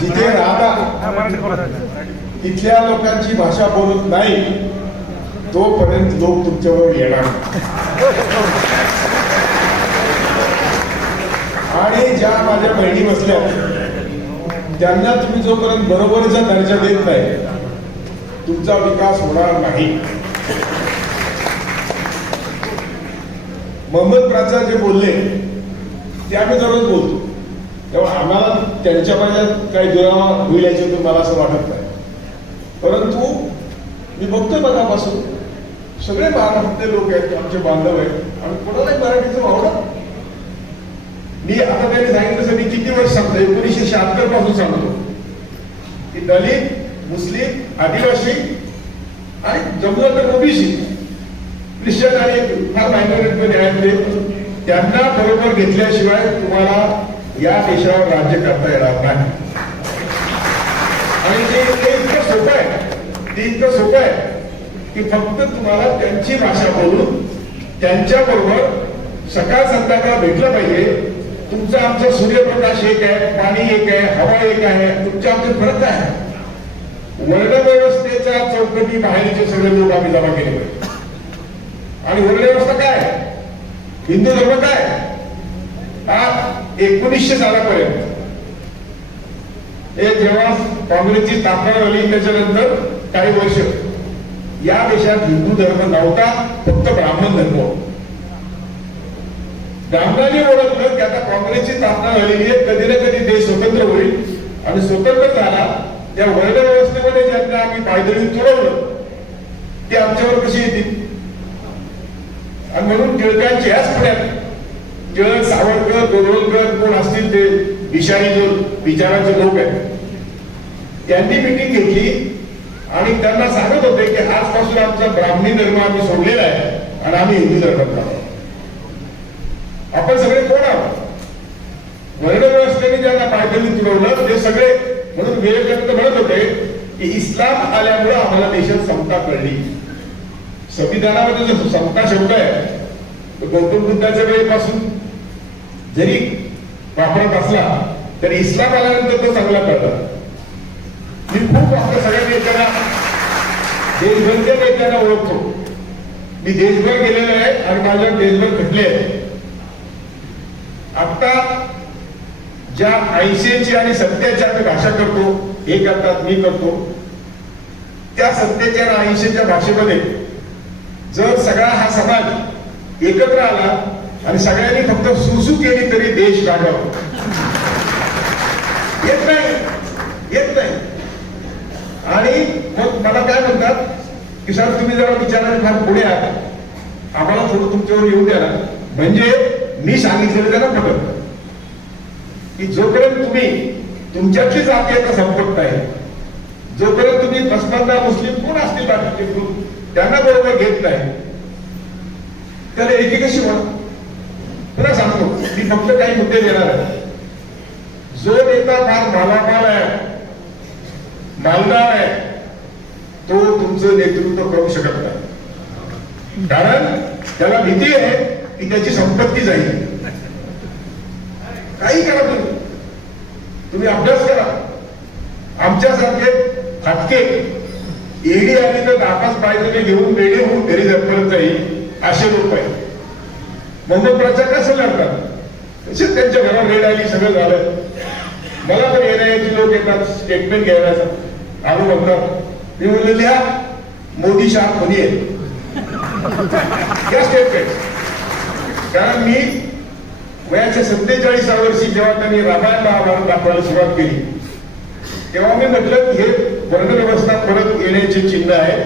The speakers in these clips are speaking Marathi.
जिथे राहता तिथल्या लोकांची भाषा बोलत नाही तोपर्यंत लोक तुमच्यावर येणार आणि ज्या माझ्या बहिणी बसल्या त्यांना तुम्ही जोपर्यंत बरोबरीचा दर्जा देत नाही तुमचा विकास होणार नाही. मोहम्मद प्राचा जे बोलले ते आम्ही दररोज बोलतो. तेव्हा आम्हाला त्यांच्या माझ्यात काही दुरावा होईल याच्यातून मला असं वाटत नाही. परंतु मी बघतोय मनापासून. सगळे महाराष्ट्रातले लोक आहेत आमचे बांधव आहेत. आणि कोणालाही मराठीचं आवडत मी आता त्यांनी सांगितलं मी किती वर्ष सांगतो? एकोणीसशे शहात्तरपासून सांगतो. की दलित मुस्लिम आदिवासी आणि जम्मू तर ओबीसी ख्रिश्चन आणि फार मायनॉरिटीमध्ये आहेत ते त्यांना बरोबर घेतल्याशिवाय तुम्हाला या देशावर राज्य करता येणार नाही. आणि ते इतकं सोपं आहे ते इतकं सोपं आहे की फक्त तुम्हाला त्यांची भाषा बोलून त्यांच्या बरोबर सकाळ संध्याकाळ भेटलं पाहिजे. तुमचा आमचा सूर्यप्रकाश एक आहे पाणी एक आहे हवा एक आहे तुमच्या आमचे फरक आहे. वर्णव्यवस्थेच्या चौकटी बाहेरचे सगळे लोक आम्ही जमा केले पाहिजे. आणि वर्णव्यवस्था काय? हिंदू धर्म काय? एकोणीसशे सालापर्यंत. हे जेव्हा काँग्रेसची स्थापना झाली त्याच्यानंतर काही वर्ष. या देशात हिंदू धर्म नव्हता फक्त ब्राह्मण धर्म ब्राह्मणांनी ओळखलं की आता काँग्रेसची स्थापना झालेली आहे कधी ना कधी देश स्वतंत्र होईल. आणि स्वतंत्र झाला त्या वर्ण व्यवस्थेमध्ये ज्यांना आम्ही पायदळी तुडवलं ते आमच्यावर कशी येतील? आणि म्हणून टिळकांची ह्याच पुण्यात टिळक सावरकर गोरवलकर कोण असतील ते विषारी जो विचाराचे लोक आहेत त्यांनी मिटिंग घेतली आणि त्यांना सांगत होते की आजपासून आमचा ब्राह्मणी धर्म आम्ही सोडलेला आहे आणि आम्ही हिंदू धर्मात आहोत आपण सगळे कोण आहोत? वर्णव्यवस्थेने ज्यांना पायदळी तुडवलं ते सगळे म्हणून विवेकानंद म्हणत होते की इस्लाम आल्यामुळे आम्हाला देशात समता कळली. संविधानामध्ये जो समता शब्द आहे तो गौतम बुद्धाच्या वेळेपासून जरी वापरत असला तरी इस्लाम आल्यानंतर तो चांगला करतात मी खूप आपल्या सगळ्या नेत्यांना देशभरच्या नेत्यांना ओळखतो. मी देशभर गेलेलो आहे आणि माझ्या देशभर घडले आहे आता ज्या ऐंशीची आणि सत्याची आम्ही भाषा करतो हे करतात मी करतो त्या सत्याच्या आणि ऐंशीच्या भाषेमध्ये जर सगळा हा समाज एकत्र आला आणि सगळ्यांनी फक्त सुसू केली तरी देश गाडव येत नाही. येत नाही. आणि मग मला काय म्हणतात की सर तुम्ही जरा विचाराने फार पुढे आहात. आम्हाला थोडं तुमच्यावर येऊ द्या ना. म्हणजे मी सांगितलेलं त्यांना पटत की जोपर्यंत तुम्ही तुमच्याची जातीयाचा संपर्क नाही जोपर्यंत तुम्ही पसमंदा मुस्लिम कोण असतील बाकीचे ग्रुप त्यांना बरोबर घेत नाही त्याला एकेकशी म्हणा पुन्हा सांगतो मी फक्त काही मुद्दे देणार आहे. जो नेता फार मालामाल आहे मालदार आहे तो तुमचं नेतृत्व करू शकत नाही. कारण त्याला भीती आहे की त्याची संपत्ती जाईल. काही करा तुम्ही. तुम्ही अभ्यास करा. आमच्यासारखे हटके ईडी आली तर नापास पाहिजे घेऊन वेडी होऊन घरी परत जाईल असे लोक आहेत. मंगोत्राच्या कसं लढतात तसेच त्यांच्या घरावर रेड आली सगळं झालं. मला पण येण्याची लोक येतात स्टेटमेंट घ्यायला. आणू बघतात मी म्हणलं लिहा मोदी शाह कोणी आहे या स्टेटमेंट कारण मी वयाच्या सत्तेचाळीसा वर्षी जेव्हा त्यांनी रामायण महाभारत दाखवायला सुरुवात केली तेव्हा मी म्हटलं हे वर्णव्यवस्था परत येण्याचे चिन्ह आहे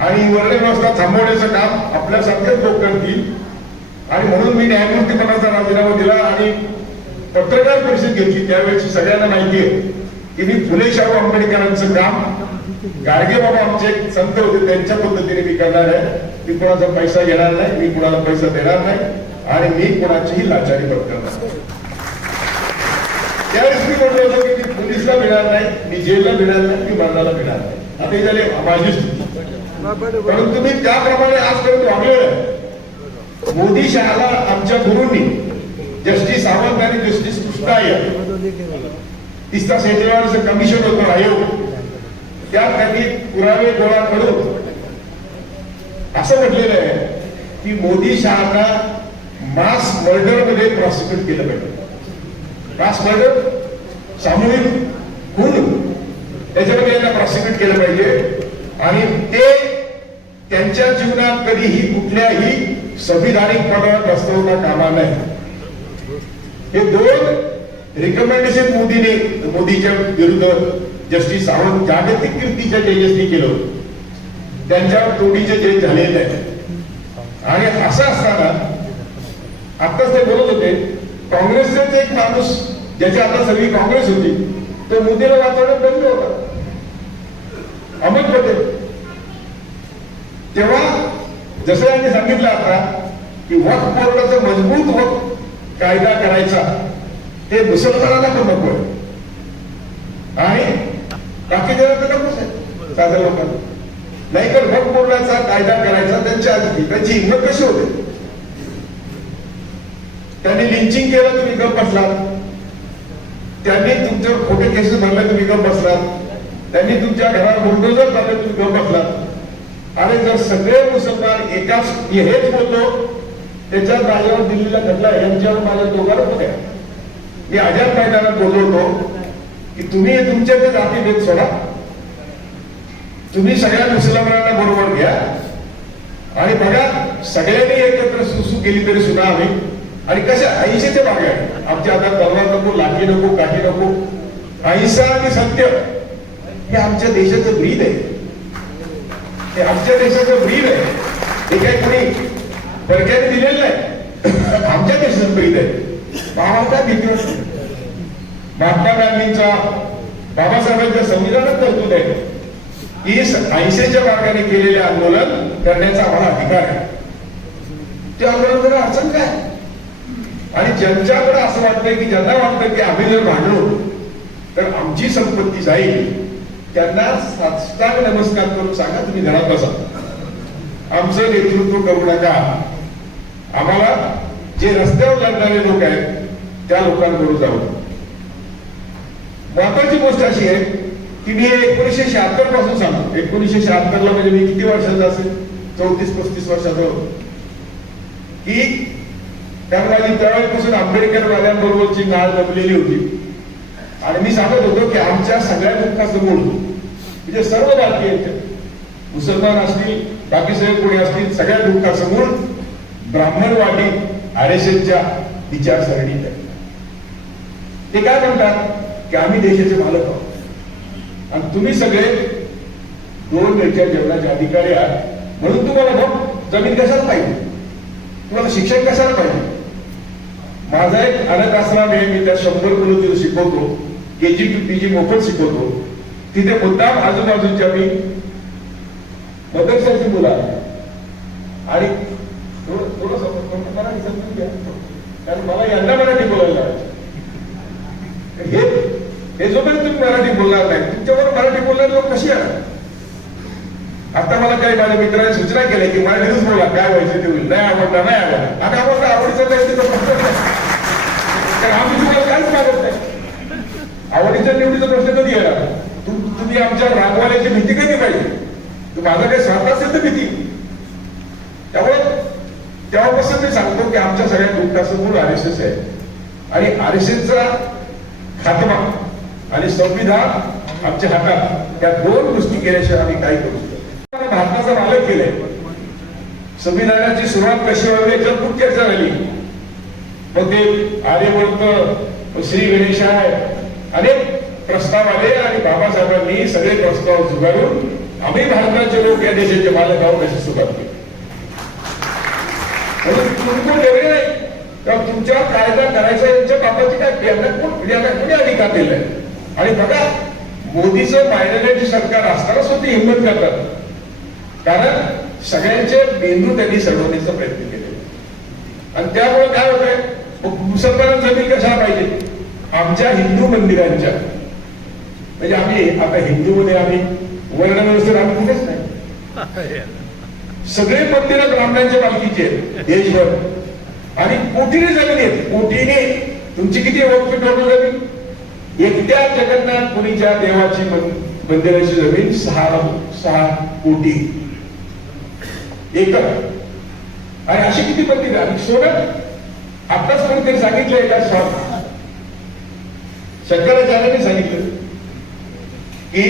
आणि वर्णव्यवस्था थांबवण्याचं काम आपल्यासारखेच लोक करतील आणि म्हणून मी न्यायमूर्तीपणाचा राजीनामा दिला आणि पत्रकार परिषद घेतली त्यावेळेची सगळ्यांना माहिती आहे की मी फुले शाहू आंबेडकरांचं काम गाडगे बाबा आमचे एक संत होते त्यांच्या पद्धतीने मी करणार आहे. मी कोणाचा पैसा घेणार नाही मी कोणाला पैसा देणार नाही आणि मी कोणाचीही लाचारी पत्करणार नाही. त्यावेळेस मी म्हटलं होतं की मी पोलिसला मिळणार नाही मी जेलला मिळणार नाही मी मरणाला मिळणार नाही. आता हे झाले माझी स्थिती परंतु मी त्याप्रमाणे आजपर्यंत वागलेलो आहे मोदी शहाला आमच्या गुरूंनी जस्टिस सावंत आणि जस्टिस कृष्णाय तिसरा तास कमिशन होतं आयोग. त्यात त्यांनी पुरावे गोळा करून असं म्हटलेलं आहे की मोदी शहाना मास मर्डरमध्ये प्रॉसिक्यूट केलं पाहिजे. मास मर्डर सामूहिक खून? त्याच्यामध्ये यांना प्रॉसिक्यूट केलं पाहिजे. आणि ते त्यांच्या जीवनात कधीही कुठल्याही संविधानिक पदावर बसवता कामा नये हे दोन रिकमेंडेशन मोदीने मोदीच्या विरुद्ध जस्टिस सावंत जागतिक कीर्तीच्या तेजस्वी केलं त्यांच्या त्यांच्यावर तोडीचे जय झालेले आहे. आणि असं असताना आताच ते बोलत होते काँग्रेसचेच एक माणूस ज्याची आता सगळी काँग्रेस होती तो मोदीला वाचवण्यात बंद होता. अहमद पटेल. तेव्हा जसं यांनी सांगितलं आता की वक्फ बोर्डाचा मजबूत वक्फ कायदा करायचा ते मुसलमानांना पण नको आहे. आणि बाकी तर नकोच आहे साध्या लोकांना. नाहीतर वक्फ बोर्डाचा कायदा करायचा त्यांच्या आधी त्यांची हिंमत कशी होते? त्यांनी लिंचिंग केलं तुम्ही गप बसलात. त्यांनी तुमच्यावर खोटे केसेस भरले तुम्ही गप बसलात. त्यांनी तुमच्या घरावर बुलडोजर झालं तुम्ही गप बसलात आणि जर सगळे मुसलमान एकाच हेच होतो त्याच्यात राजावर दिल्लीला घडला यांच्यावर माझ्या दोघांना होत्या मी आझाद मैदानात बोलवतो की तुम्ही तुमच्या ते जाती भेद सोडा. तुम्ही सगळ्या मुसलमानांना बरोबर घ्या. आणि बघा सगळ्यांनी एकत्र सुसू केली तरी सुद्धा आम्ही. आणि कशा अहिंसेचे मागे आहे आमच्या हातात तलवार नको लाठी नको काठी नको. अहिंसा आणि सत्य हे आमच्या देशाचं ब्रीद आहे. हे आमच्या देशाचं ब्रीद आहे. हे काही कोणी परक्याने दिलेलं नाही. आमच्या देशाचं ब्रीद आहे. बाबा काय भीती महात्मा गांधींचा बाबासाहेबांच्या संविधानात तरतूद आहे. की अहिंसेच्या मार्गाने केलेले आंदोलन करण्याचा आम्हाला अधिकार आहे. ते आंदोलन करणं अडचण काय? आणि ज्यांच्याकडे असं वाटतंय की ज्यांना वाटतं की आम्ही जर भांडलो तर आमची संपत्ती जाईल. त्यांना साष्टांग नमस्कार करून सांगा तुम्ही घरात बसा. आमचं नेतृत्व करू नका. आम्हाला जे रस्त्यावर लढणारे लोक आहेत त्या लोकांकडून जाऊ. महत्वाची गोष्ट अशी आहे की मी एकोणीसशे शहात्तरपासून सांगतो एकोणीसशे शहात्तर ला म्हणजे मी किती वर्षाचा असेल? चौतीस पस्तीस वर्षाचा. होतो की कारण त्यावेळेपासून आंबेडकर वाल्यांबरोबरची नाळ जमलेली होती. आणि मी सांगत होतो की आमच्या सगळ्या दुःखाचं मूळ म्हणजे सर्व भारतीय मुसलमान असतील बाकी सगळे कोणी असतील सगळ्या दुःखाचं मूळ ब्राह्मणवादी आर एस एसच्या विचारसरणीत आहे. ते काय म्हणतात? की आम्ही देशाचे मालक आहोत. आणि तुम्ही सगळे दोन वेळच्या जेवणाचे अधिकारी आहात. म्हणून तुम्हाला मग जमीन कशाला पाहिजे? तुम्हाला शिक्षण कशाला पाहिजे? माझा एक अनाथ आश्रम आहे मी त्या शंभर मुलं तिथे शिकवतो. के जी टू पी जी मोफत शिकवतो तिथे मुद्दाम आजूबाजूच्या मी मदरशाची मुलं आहेत आणि थोडं थोडं समजून घ्या कारण मला यांना मराठी बोलायला हे हे जोपर्यंत तुम्ही मराठी बोलणार नाही तुमच्यावर मराठी बोलणारे लोक कशी येणार? आता मला काही माझ्या मित्रांनी सूचना केल्या की मराठीतच बोला. काय व्हायचं ते होईल. नाही आवडला नाही आवडला आता आवडता आवडीचं नाही तिथं प्रश्न नाही कारण आम्ही तुम्हाला काहीच मागत नाही आवडीच्या निवडीचा प्रश्न कधी येणार तुम- तुम्ही आमच्या रागवाल्याची भीती कधी पाहिजे तू माझा काही स्वार्थ असेल तर भीती त्यामुळे तेव्हापासून मी सांगतो की आमच्या सगळ्या दुःखाचं मूळ आर एस एस आहे. आणि आर एस एसचा खात्मा आणि संविधान आमच्या हातात त्या दोन गोष्टी केल्याशिवाय आम्ही काही करू शकतो भारताचा मालक केलाय. संविधानाची सुरुवात कशी व्हावी याच्यावर खूप चर्चा झाली. मग ते आर्यवर्त श्री गणेशाय अनेक प्रस्ताव आले आणि बाबासाहेबांनी सगळे प्रस्ताव झुगारून आम्ही भारताचे लोक या देशाचे मालक आहोत अशी सुरुवात केली. म्हणून तुमचं कोण नाही तेव्हा तुमच्या कायदा करायचा यांच्या बापाची काय यांना कोण यांना कोणी अधिकार दिलाय? आणि बघा मोदीचं मायनॉरिटी सरकार असताना सुद्धा हिंमत करतात. कारण सगळ्यांचे मेंदू त्यांनी सडवण्याचा प्रयत्न केले. आणि त्यामुळे काय होतंय? मुसलमान मुसलमानांना जमीन कशा पाहिजे? आमच्या हिंदू मंदिरांच्या. म्हणजे आम्ही आता हिंदूमध्ये आम्ही वर्ण व्यवस्थेत आम्ही कुठेच नाही. सगळे मंदिरं ब्राह्मणांच्या मालकीचे आहेत देशभर. आणि कोटीने जमीन आहेत. कोटीने. तुमची किती वक्फ टोटल जमीन एकट्या जगन्नाथपुरीच्या देवाची मन- मंदिराची जमीन सहा सहा कोटी. एकर. आणि अशी किती मंदिर? आणि सोनं आताच कोणीतरी सांगितलंय का? स्वामी शंकराचार्याने सांगितलं. की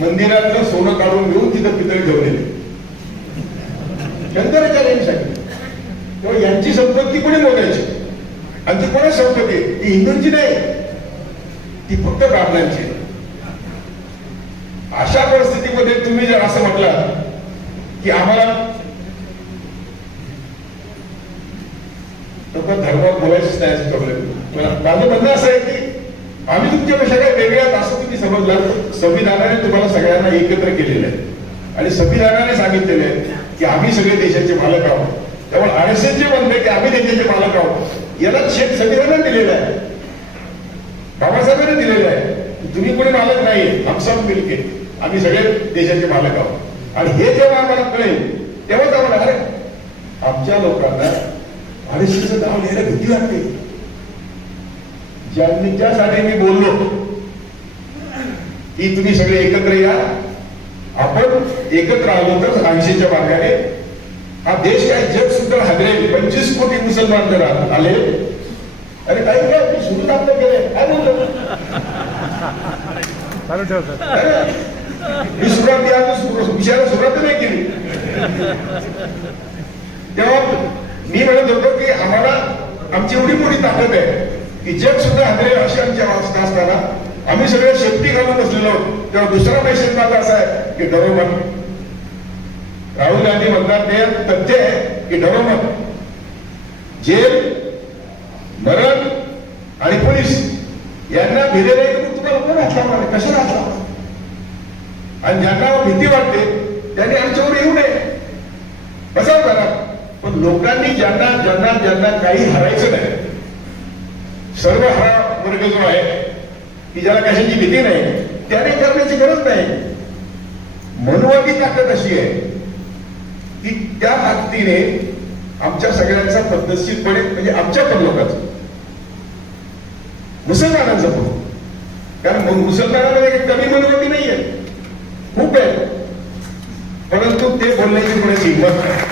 मंदिरातलं सोनं काढून घेऊन तिथं पितळ ठेवलेले. शंकराचार्यांनी सांगितलं. तेव्हा यांची संपत्ती कोणी मोजायची आणि ती कोणाची संपत्ती? आहे? ती हिंदूंची नाही. ती फक्त ब्राह्मणांची आहे. अशा परिस्थितीमध्ये तुम्ही जर असं म्हटलं की आम्हाला लोक धर्मात बोलायचंच नाही असं प्रॉब्लेम माझं म्हणणं असं आहे की आम्ही तुमच्यापेक्षा काय वेगळ्यात असं तुम्ही समजलं संविधानाने तुम्हाला सगळ्यांना एकत्र केलेलं आहे. आणि संविधानाने सांगितलेलं आहे की आम्ही सगळे देशाचे मालक आहोत. त्यामुळे आर एस एस जे म्हणते की आम्ही देशाचे मालक आहोत. याला शेत संविधानाने दिलेलं आहे. बाबासाहेबांनी दिलेलं आहे. तुम्ही कोणी मालक नाहीये. हम मिलके आम्ही सगळे देशाचे मालक आहोत. आणि हे जेव्हा आम्हाला कळेल तेव्हाच आम्हाला अरे आमच्या लोकांना आरएसएसचं नाव लिहायला भीती वाटते. ज्यांनी ज्यासाठी मी बोललो की तुम्ही सगळे एकत्र या. आपण एकत्र आलो तर ऐंशीच्या मार्गाने. हा देश काय जग सुद्धा हादरेल. पंचवीस कोटी मुसलमान जर आले अरे काही काय सुरू आपलं केलंय. काय मी सुरुवात या विषयाला सुरुवात नाही केली. तेव्हा मी म्हणत होतो की आम्हाला आमची एवढी मोठी ताकद आहे. की जग सुद्धा हादरेल अशी आमची अवस्था असताना आम्ही सगळे शेपटी घालून बसलेलो आहोत. तेव्हा दुसरा पेशंट माझा असा आहे की डरो मत राहुल गांधी म्हणतात ते तथ्य आहे की डरो मत जेल मरण आणि पोलीस यांना भिलेले तुम्हाला कोण हात कशाला हात आणि ज्यांना भीती वाटते त्यांनी आमच्यावर येऊ नये. कसं करा पण लोकांनी ज्यांना ज्यांना ज्यांना काही हरायचं नाही सर्व हा वर्ग जो आहे की ज्याला कशाची भीती नाही त्याने करण्याची गरज नाही. मनुवादी ताकद अशी आहे की त्या ताकदीने आमच्या सगळ्यांचा पद्धतशीरपणे म्हणजे आमच्या पण लोकांचा मुसलमानांचा पण. कारण मुसलमानामध्ये काही कमी नाही नाहीये. खूप आहे. परंतु ते बोलण्याची कोणाची हिंमत नाही.